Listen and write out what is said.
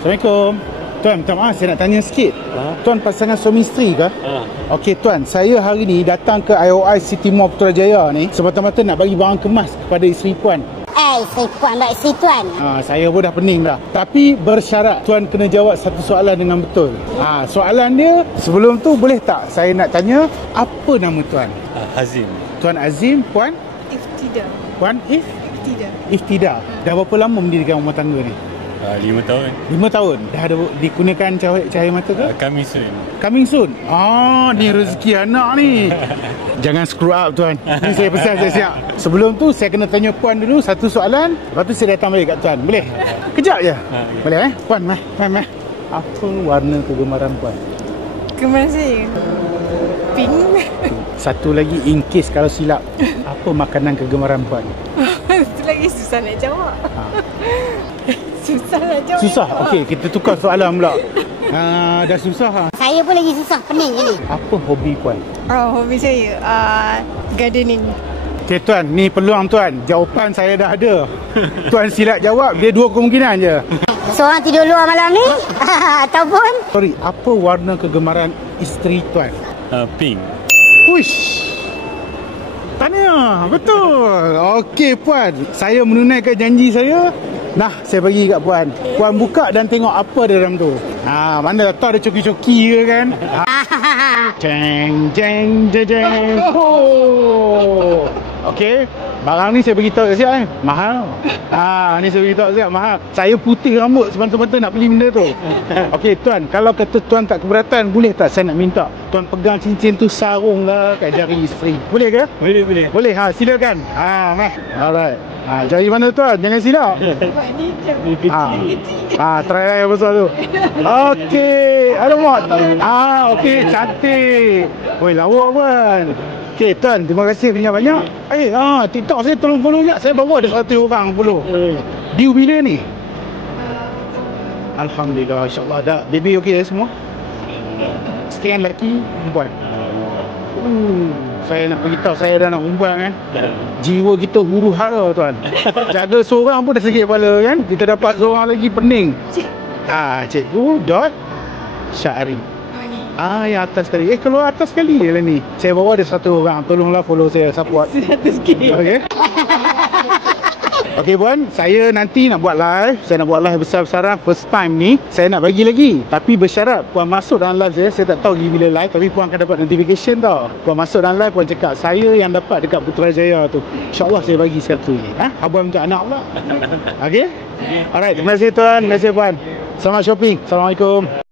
Assalamualaikum. Tuan, minta maaf saya nak tanya sikit. Tuan pasangan suami isteri ke? Okey tuan, saya hari ni datang ke IOI City Mall Putrajaya ni semata-mata nak bagi barang kemas kepada isteri puan. Isteri puan tak isteri tuan. Saya pun dah pening dah. Tapi bersyarat tuan kena jawab satu soalan dengan betul. Soalan dia, sebelum tu boleh tak saya nak tanya apa nama tuan? Azim. Tuan Azim, puan? Iftida. Puan Iftida. Iftida. Dah berapa lama mendirikan rumah tangga ni? 5 tahun. 5 tahun. Dah ada digunakan cahaya mata ke? Coming soon. Coming soon. Ni rezeki anak ni. Jangan screw up tuan. Ni saya pesan siap-siap. Sebelum tu saya kena tanya puan dulu satu soalan, lepas tu saya datang balik kat tuan. Boleh? Kejap je. Boleh puan, mai. Apa warna kegemaran puan? Kemarin saya pink. Satu lagi, in case kalau silap, apa makanan kegemaran puan? Itu lagi susah nak jawab. Susah nak jawab. Susah? Okey, kita tukar soalan pula. Dah susah. Saya pun lagi susah, pening je ni. Apa hobi puan? Hobi saya gardening. Okey tuan, ni peluang tuan. Jawapan saya dah ada. Tuan silap jawab, dia dua kemungkinan je. Seorang tidur luar malam ni ataupun Sorry, apa warna kegemaran isteri tuan? Pink. Uish. Tanya, betul. Okey puan, saya menunaikan janji saya. Nah, saya bagi kat puan. Puan buka dan tengok apa ada dalam tu. Mana tahu ada coki-coki ke kan? Jeng jeng jeng jeng. Okey, barang ni saya beritahu siap mahal. Ni saya beritahu siap mahal. Saya putih rambut semata-mata nak beli benda tu. Okey tuan, kalau kata tuan tak keberatan, boleh tak saya nak minta tuan pegang cincin tu sarung lah kat jari isteri. Boleh ke? Boleh. Boleh, silakan. Meh. Alright. Jari mana tuan? Jangan silap. Try lah yang besar tu. Okey. Alamak. Okey, cantik. Oi, lawak puan. Okey, tuan, terima kasih banyak-banyak. TikTok saya tolong follow sekejap. Saya bawa ada 100 orang follow. Due bila ni? Alhamdulillah, insyaAllah dah. Baby okey semua? Sekian lelaki, perempuan. Saya nak beritahu, saya dah nak perempuan kan. Jiwa kita huru hara tuan. Jaga seorang pun dah sakit kepala kan. Kita dapat seorang lagi pening. Cikgu Dot Syahri. Yang atas sekali. Keluar atas sekali je lah ni. Saya bawa ada 1 orang. Tolonglah follow saya, support. 100k. Okey. Okey puan, saya nanti nak buat live. Saya nak buat live besar-besaran. First time ni saya nak bagi lagi. Tapi bersyarat puan masuk dalam live saya tak tahu bila live, tapi puan akan dapat notification tau. Puan masuk dalam live, puan cakap saya yang dapat dekat Putrajaya tu. InsyaAllah saya bagi satu ni. Abang minta anak pula. Okey. Alright, terima kasih tuan. Terima kasih puan. Selamat shopping. Assalamualaikum.